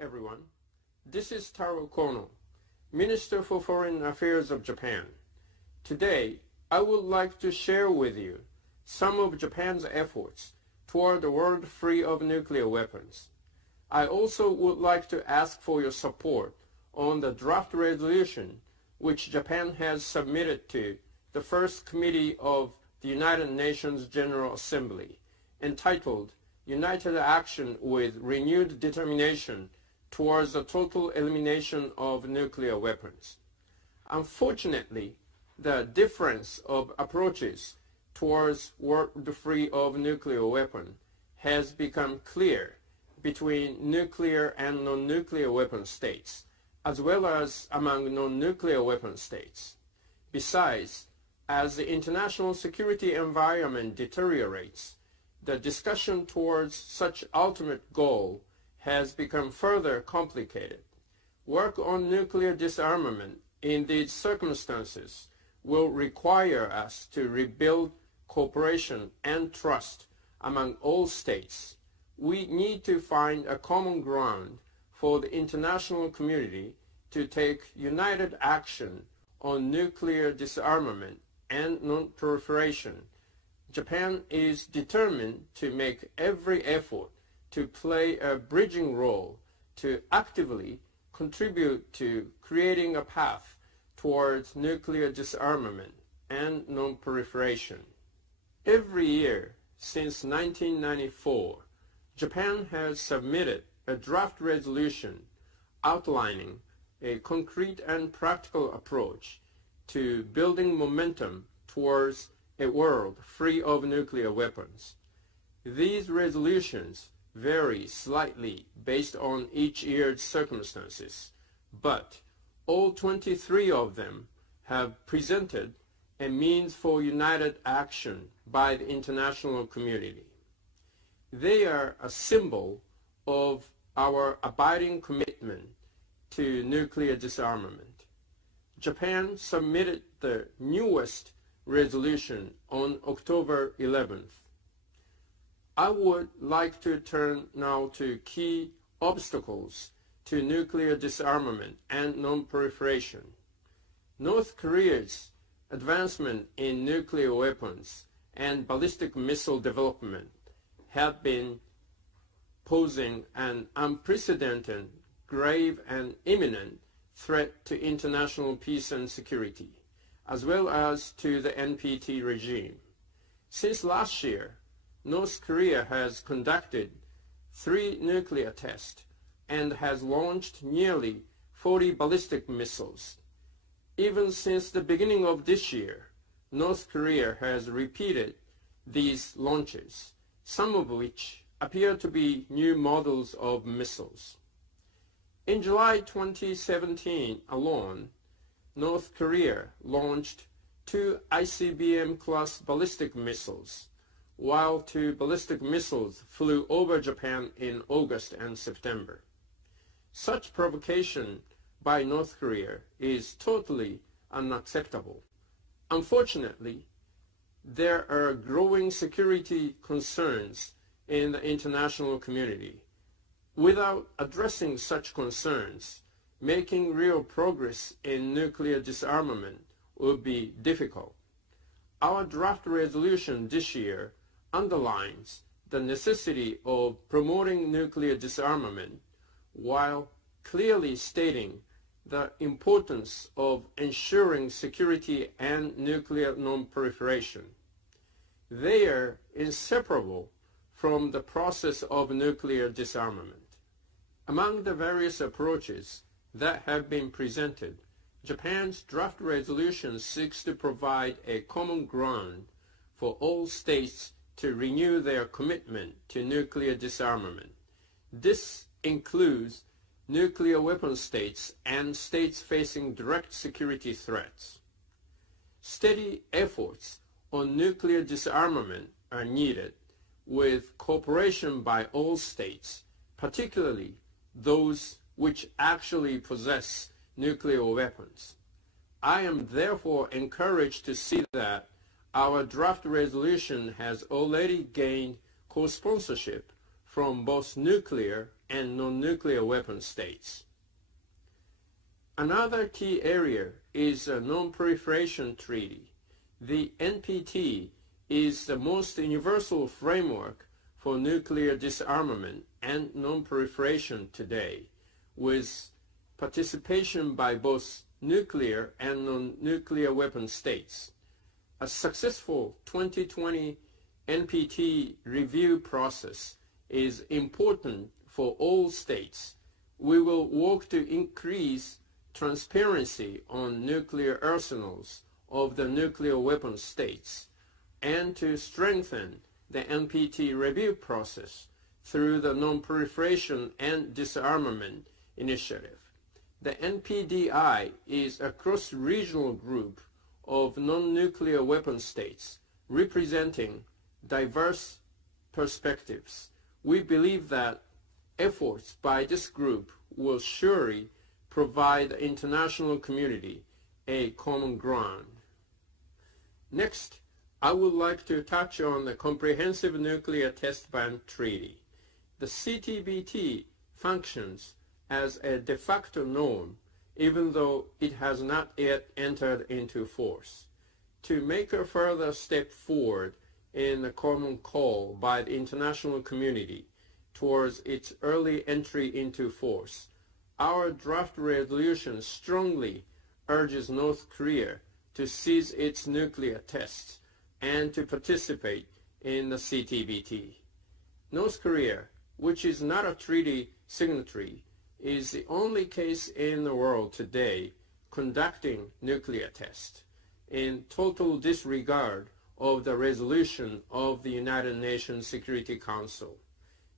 everyone. This is Taro Kono, Minister for Foreign Affairs of Japan. Today, I would like to share with you some of Japan's efforts toward a world free of nuclear weapons. I also would like to ask for your support on the draft resolution which Japan has submitted to the First Committee of the United Nations General Assembly, entitled United Action with Renewed Determination Towards the Total Elimination of Nuclear Weapons. Unfortunately, the difference of approaches towards world free of nuclear weapon has become clear between nuclear and non-nuclear weapon states, as well as among non-nuclear weapon states. Besides, as the international security environment deteriorates, the discussion towards such ultimate goal has become further complicated. Work on nuclear disarmament in these circumstances will require us to rebuild cooperation and trust among all states. We need to find a common ground for the international community to take united action on nuclear disarmament and non-proliferation. Japan is determined to make every effort to play a bridging role to actively contribute to creating a path towards nuclear disarmament and non-proliferation. Every year since 1994, Japan has submitted a draft resolution outlining a concrete and practical approach to building momentum towards a world free of nuclear weapons. These resolutions vary slightly based on each year's circumstances, but all 23 of them have presented a means for united action by the international community. They are a symbol of our abiding commitment to nuclear disarmament. Japan submitted the newest resolution on October 11th. I would like to turn now to key obstacles to nuclear disarmament and non-proliferation. North Korea's advancement in nuclear weapons and ballistic missile development have been posing an unprecedented, grave, and imminent threat to international peace and security, as well as to the NPT regime. Since last year, North Korea has conducted 3 nuclear tests and has launched nearly 40 ballistic missiles. Even since the beginning of this year, North Korea has repeated these launches, some of which appear to be new models of missiles. In July 2017 alone, North Korea launched 2 ICBM-class ballistic missiles, while 2 ballistic missiles flew over Japan in August and September. Such provocation by North Korea is totally unacceptable. Unfortunately, there are growing security concerns in the international community. Without addressing such concerns, making real progress in nuclear disarmament would be difficult. Our draft resolution this year underlines the necessity of promoting nuclear disarmament while clearly stating the importance of ensuring security and nuclear non-proliferation. They are inseparable from the process of nuclear disarmament. Among the various approaches that have been presented, Japan's draft resolution seeks to provide a common ground for all states to renew their commitment to nuclear disarmament. This includes nuclear weapon states and states facing direct security threats. Steady efforts on nuclear disarmament are needed, with cooperation by all states, particularly those which actually possess nuclear weapons. I am therefore encouraged to see that our draft resolution has already gained co-sponsorship from both nuclear and non-nuclear weapon states. Another key area is a non-proliferation treaty. The NPT is the most universal framework for nuclear disarmament and non-proliferation today, with participation by both nuclear and non-nuclear weapon states. A successful 2020 NPT review process is important for all states. We will work to increase transparency on nuclear arsenals of the nuclear weapon states and to strengthen the NPT review process through the Non-Proliferation and Disarmament Initiative. The NPDI is a cross-regional group of non-nuclear weapon states representing diverse perspectives. We believe that efforts by this group will surely provide the international community a common ground. Next, I would like to touch on the Comprehensive Nuclear Test Ban Treaty. The CTBT functions as a de facto norm, even though it has not yet entered into force. To make a further step forward in the common call by the international community towards its early entry into force, our draft resolution strongly urges North Korea to cease its nuclear tests and to participate in the CTBT. North Korea, which is not a treaty signatory, is the only case in the world today conducting nuclear tests, in total disregard of the resolution of the United Nations Security Council.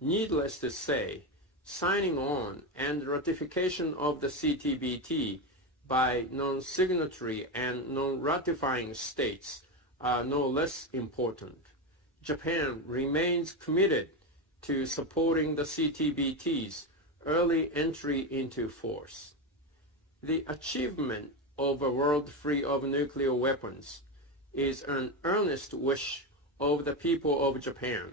Needless to say, signing on and ratification of the CTBT by non-signatory and non-ratifying states are no less important. Japan remains committed to supporting the CTBT's early entry into force. The achievement of a world free of nuclear weapons is an earnest wish of the people of Japan,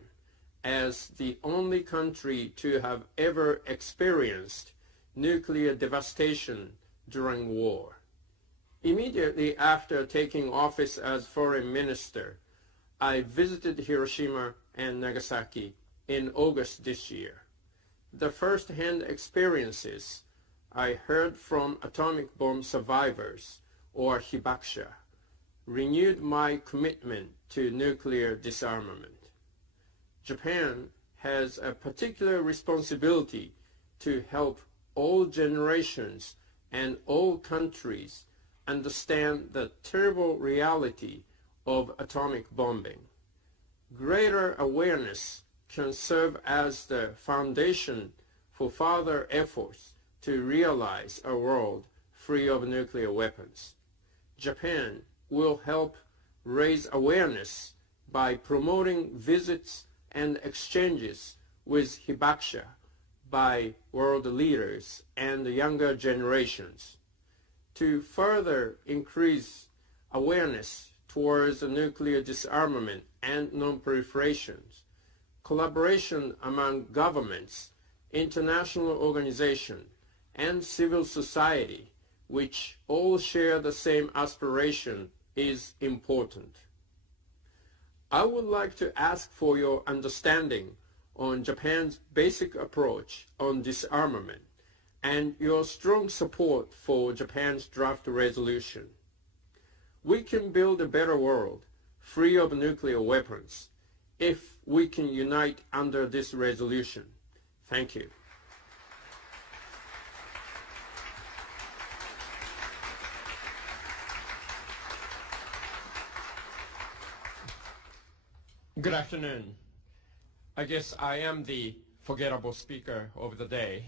as the only country to have ever experienced nuclear devastation during war. Immediately after taking office as foreign minister, I visited Hiroshima and Nagasaki in August this year. The first-hand experiences I heard from atomic bomb survivors, or hibakusha, renewed my commitment to nuclear disarmament. Japan has a particular responsibility to help all generations and all countries understand the terrible reality of atomic bombing. Greater awareness can serve as the foundation for further efforts to realize a world free of nuclear weapons. Japan will help raise awareness by promoting visits and exchanges with hibakusha by world leaders and the younger generations. To further increase awareness towards the nuclear disarmament and non-proliferation, collaboration among governments, international organizations, and civil society, which all share the same aspiration, is important. I would like to ask for your understanding on Japan's basic approach on disarmament and your strong support for Japan's draft resolution. We can build a better world free of nuclear weapons if we can unite under this resolution. Thank you. Good afternoon. I guess I am the forgettable speaker of the day.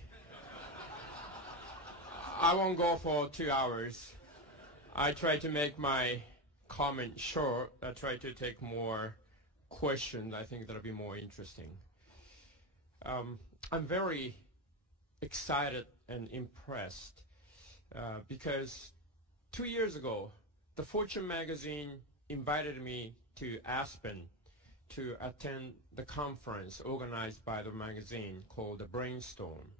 I won't go for 2 hours. I try to make my comment short. I try to take more questions. I think that'll be more interesting. I'm very excited and impressed because 2 years ago, the Fortune magazine invited me to Aspen to attend the conference organized by the magazine called The Brainstorm.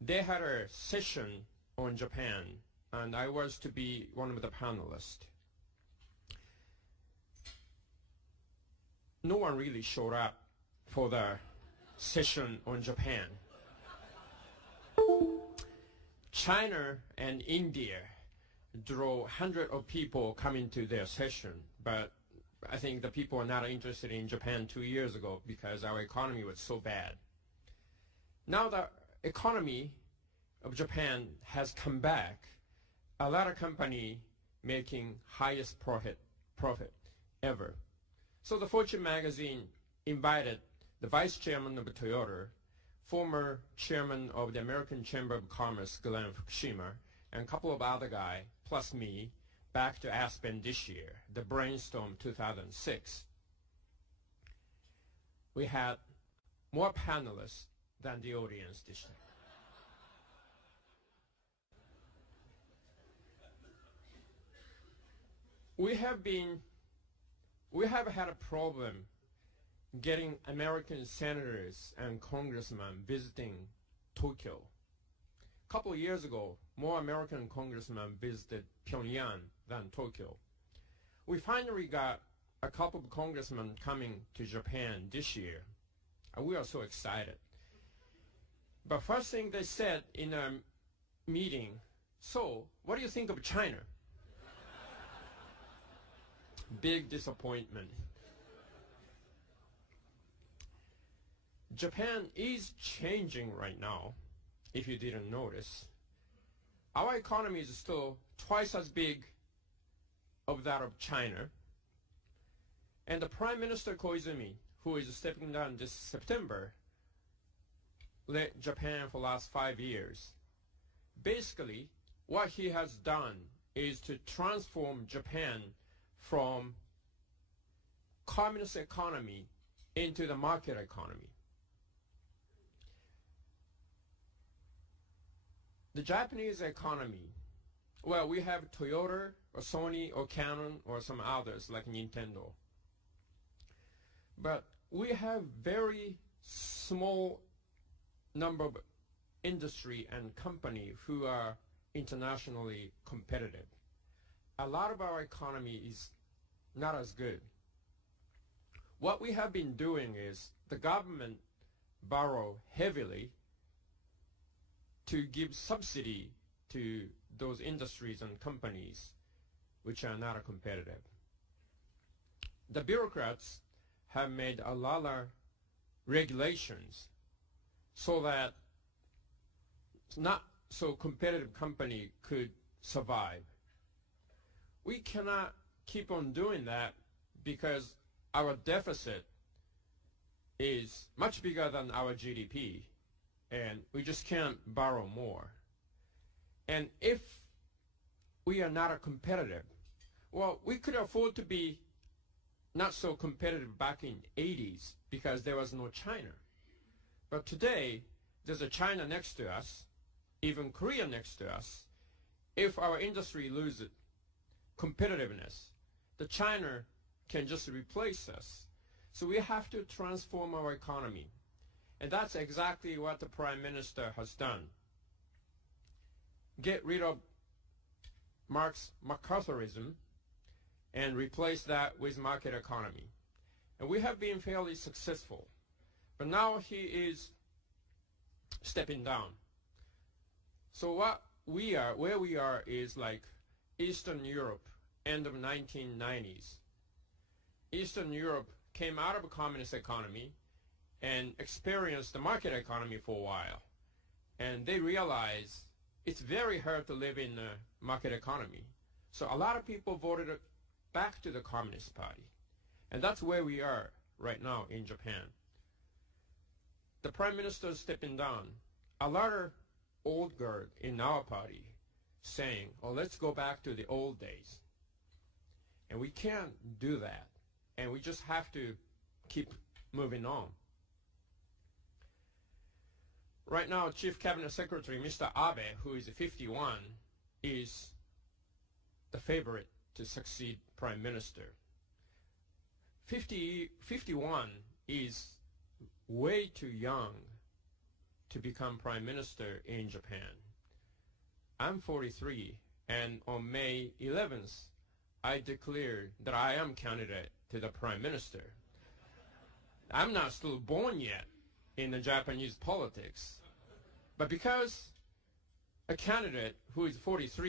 They had a session on Japan, and I was to be one of the panelists. No one really showed up for the session on Japan. China and India draw hundreds of people coming to their session, but I think the people are not interested in Japan 2 years ago because our economy was so bad. Now the economy of Japan has come back. A lot of companies making highest profit ever. So the Fortune magazine invited the vice chairman of Toyota, former chairman of the American Chamber of Commerce, Glenn Fukushima, and a couple of other guys, plus me, back to Aspen this year, the Brainstorm 2006. We had more panelists than the audience this time. We have had a problem getting American senators and congressmen visiting Tokyo. A couple of years ago, more American congressmen visited Pyongyang than Tokyo. We finally got a couple of congressmen coming to Japan this year, and we are so excited. But first thing they said in a meeting, so what do you think of China? Big disappointment. Japan is changing right now, if you didn't notice. Our economy is still twice as big of that of China. And the Prime Minister Koizumi, who is stepping down this September, led Japan for the last 5 years. Basically, what he has done is to transform Japan from communist economy into the market economy. The Japanese economy, well, we have Toyota or Sony or Canon or some others like Nintendo. But we have very small number of industry and company who are internationally competitive. A lot of our economy is not as good. What we have been doing is the government borrow heavily to give subsidy to those industries and companies which are not competitive. The bureaucrats have made a lot of regulations so that not so competitive company could survive. We cannot keep on doing that because our deficit is much bigger than our GDP, and we just can't borrow more. And if we are not competitive, well, we could afford to be not so competitive back in the 80s because there was no China. But today, there's a China next to us, even Korea next to us. If our industry loses competitiveness, the China can just replace us. So we have to transform our economy. And that's exactly what the Prime Minister has done. Get rid of Marx McCarthyism and replace that with market economy. And we have been fairly successful. But now he is stepping down. So what we are, where we are is like Eastern Europe, end of 1990s. Eastern Europe came out of a communist economy and experienced the market economy for a while. And they realized it's very hard to live in a market economy. So a lot of people voted back to the Communist Party. And that's where we are right now in Japan. The Prime Minister is stepping down. A lot of old guard in our party saying, oh, let's go back to the old days. And we can't do that. And we just have to keep moving on. Right now, Chief Cabinet Secretary Mr. Abe, who is 51, is the favorite to succeed Prime Minister. 51 is way too young to become prime minister in Japan. I'm 43, and on May 11th, I declared that I am candidate to the prime minister. I'm not still born yet in the Japanese politics, but because a candidate who is 43